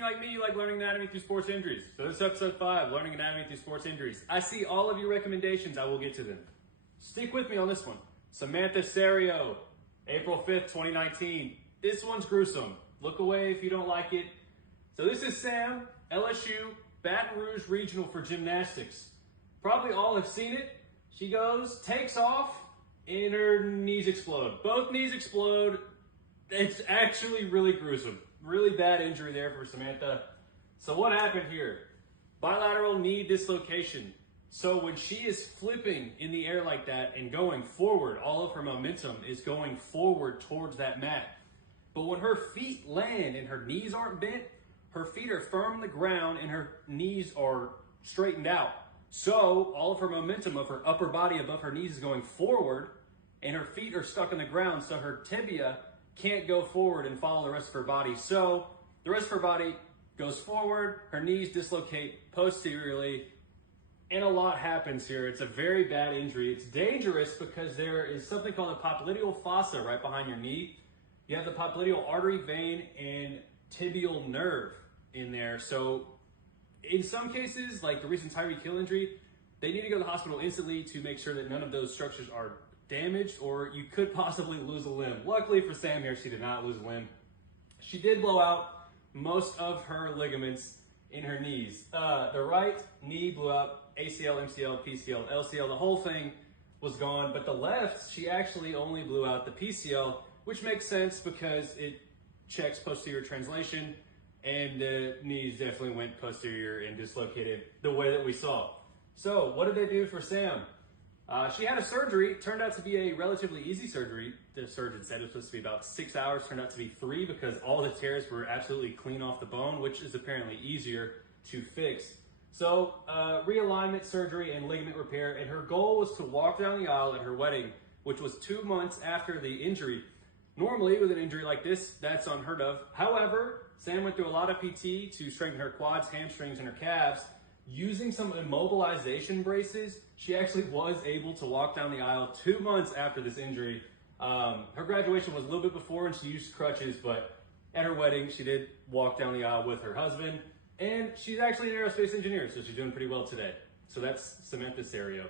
anything like me, you like learning anatomy through sports injuries. So this is episode 5, learning anatomy through sports injuries. I see all of your recommendations. I will get to them. Stick with me on this one. Samantha Serio, April 5th, 2019. This one's gruesome. Look away if you don't like it. So this is Sam, LSU, Baton Rouge Regional for gymnastics. Probably all have seen it. She goes, takes off, and her knees explode. Both knees explode. It's actually really gruesome. Really bad injury there for Samantha. So what happened here? Bilateral knee dislocation. So when she is flipping in the air like that and going forward, all of her momentum is going forward towards that mat. But when her feet land and her knees aren't bent, her feet are firm on the ground and her knees are straightened out. So all of her momentum of her upper body above her knees is going forward and her feet are stuck on the ground. So her tibia can't go forward and follow the rest of her body. So the rest of her body goes forward, her knees dislocate posteriorly, and a lot happens here. It's a very bad injury. It's dangerous because there is something called the popliteal fossa right behind your knee. You have the popliteal artery, vein, and tibial nerve in there. So in some cases, like the recent Tyreek Hill injury, they need to go to the hospital instantly to make sure that none of those structures are damaged, or you could possibly lose a limb. Luckily for Sam here, she did not lose a limb. She did blow out most of her ligaments in her knees. The right knee blew out, ACL, MCL, PCL, LCL, the whole thing was gone. But the left, she actually only blew out the PCL, which makes sense because it checks posterior translation, and the knees definitely went posterior and dislocated the way that we saw. So what did they do for Sam? She had a surgery. It turned out to be a relatively easy surgery. The surgeon said it was supposed to be about 6 hours, turned out to be 3 because all the tears were absolutely clean off the bone, which is apparently easier to fix. So realignment surgery and ligament repair, and her goal was to walk down the aisle at her wedding, which was 2 months after the injury. Normally with an injury like this, that's unheard of. However, Sam went through a lot of PT to strengthen her quads, hamstrings, and her calves. Using some immobilization braces, she actually was able to walk down the aisle 2 months after this injury. Her graduation was a little bit before and she used crutches, but at her wedding, she did walk down the aisle with her husband. And she's actually an aerospace engineer, so she's doing pretty well today. So that's Samantha Serio.